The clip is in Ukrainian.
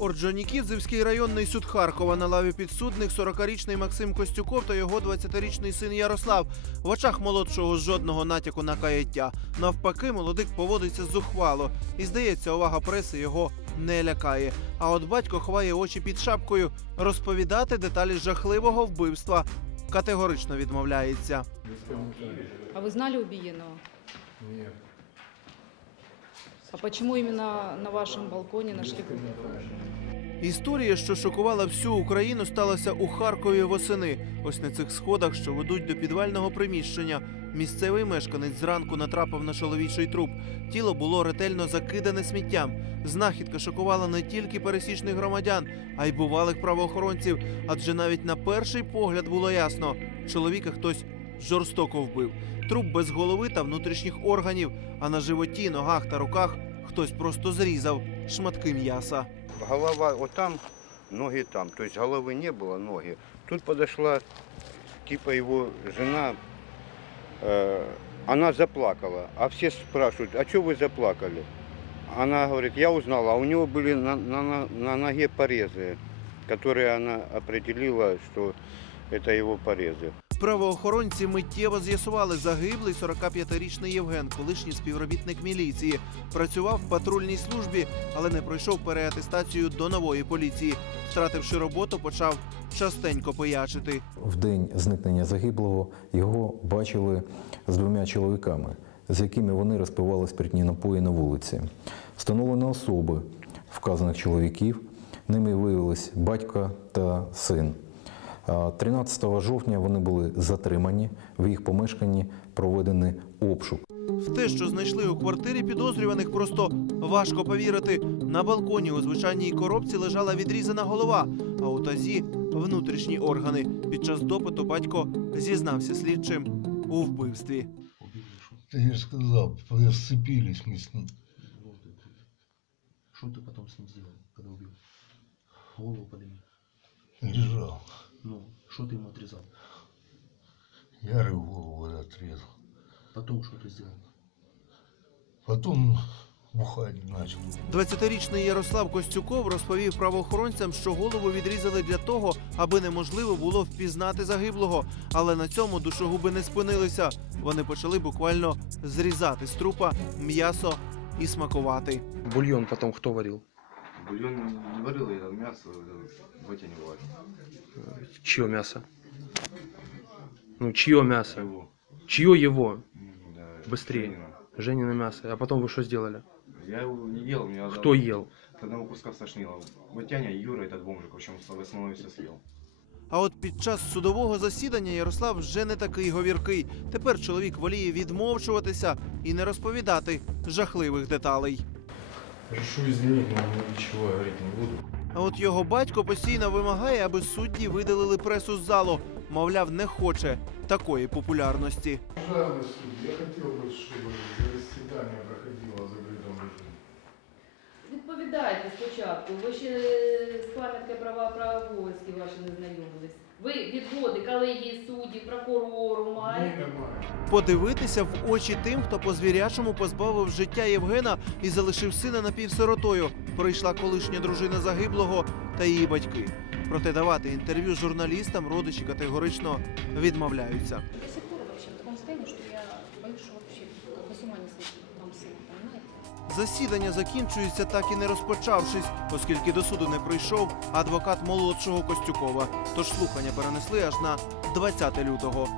Орджонікідзевський районний суд Харкова на лаві підсудних 40-річний Максим Костюков та його 20-річний син Ярослав. В очах молодшого жодного натяку на каяття. Навпаки, молодик поводиться зухвало. І здається, увага преси його не лякає. А от батько ховає очі під шапкою. Розповідати деталі жахливого вбивства категорично відмовляється. А вы знали убиенного? Нет. А почему именно на вашем балконе нашли? Історія, що шокувала всю Україну, сталася у Харкові восени. Ось на цих сходах, що ведуть до підвального приміщення. Місцевий мешканець зранку натрапив на чоловічий труп. Тіло було ретельно закидане сміттям. Знахідка шокувала не тільки пересічних громадян, а й бувалих правоохоронців. Адже навіть на перший погляд було ясно, чоловіка хтось жорстоко вбив. Труп без голови та внутрішніх органів, а на животі, ногах та руках хтось просто зрізав шматки м'яса. голова вот там, ноги там. То есть головы не было, ноги. Тут подошла типа его жена, э, она заплакала. А все спрашивают, а что вы заплакали? Она говорит, я узнала, а у него были на, на, на- на ноге порезы, которые она определила, что это его порезы. Правоохоронці миттєво з'ясували загиблий 45-річний Євген, колишній співробітник міліції. Працював в патрульній службі, але не пройшов переатестацію до нової поліції. Втративши роботу, почав частенько пиячити. В день зникнення загиблого його бачили з двома чоловіками, з якими вони розпивали спиртні напої на вулиці. Встановлені особи вказаних чоловіків. Ними виявились батько та син. А 13 жовтня вони були затримані. В їх помешканні проведений обшук. В те, що знайшли у квартирі підозрюваних, просто важко повірити. На балконі у звичайній коробці лежала відрізана голова, а у тазі внутрішні органи. Під час допиту батько зізнався слідчим у вбивстві. Ты же сказал, сцепились мы с ним. Что ты потом с ним сделал, когда убил? Голову подними. Лежал. Ну, что ты ему отрезал? Я рыбу голову отрезал. Потом что ты сделал? Потом бухать начал. 20-річний Ярослав Костюков розповів правоохоронцям, що голову відрізали для того, аби неможливо було впізнати загиблого. Але на цьому душогуби не спинилися. Вони почали буквально зрізати з трупа м'ясо і смакувати. Бульон потом кто варил? Бульон не варил, я мясо вытягивал. Чье мясо? Ну, чье мясо? Своего. Чье его? М, да, Быстрее. Ленина. Женино мясо. А потом вы что сделали? Я его не ел, меня Кто ел? С одного куска стошнило. Вытяня Юра, этот бомжик, в общем, в основном все съел. А от під час судового засідання Ярослав вже не такий говіркий. Тепер чоловік воліє відмовчуватися і не розповідати жахливих деталей. Прошу извинить, но ничего говорить не буду. А от його батько постійно вимагає, аби судді видалили пресу з залу. Мовляв, не хоче такої популярності. Уважаемый суд, я хотел бы, чтобы заседание проходило в закрытом режиме. Відповідайте спочатку. Ви ще з пам'яткою права права обов'язки ваші не знайомились. Ви відводи колегії суддів, прокурору маєте? Подивитися в очі тим, хто по звірячому позбавив життя Євгена і залишив сина напівсиротою. Прийшла колишня дружина загиблого та її батьки. Проте давати інтерв'ю журналістам родичі категорично відмовляються. Засідання закінчується так і не розпочавшись, оскільки до суду не прийшов адвокат молодшого Костюкова. Тож слухання перенесли аж на 20 лютого.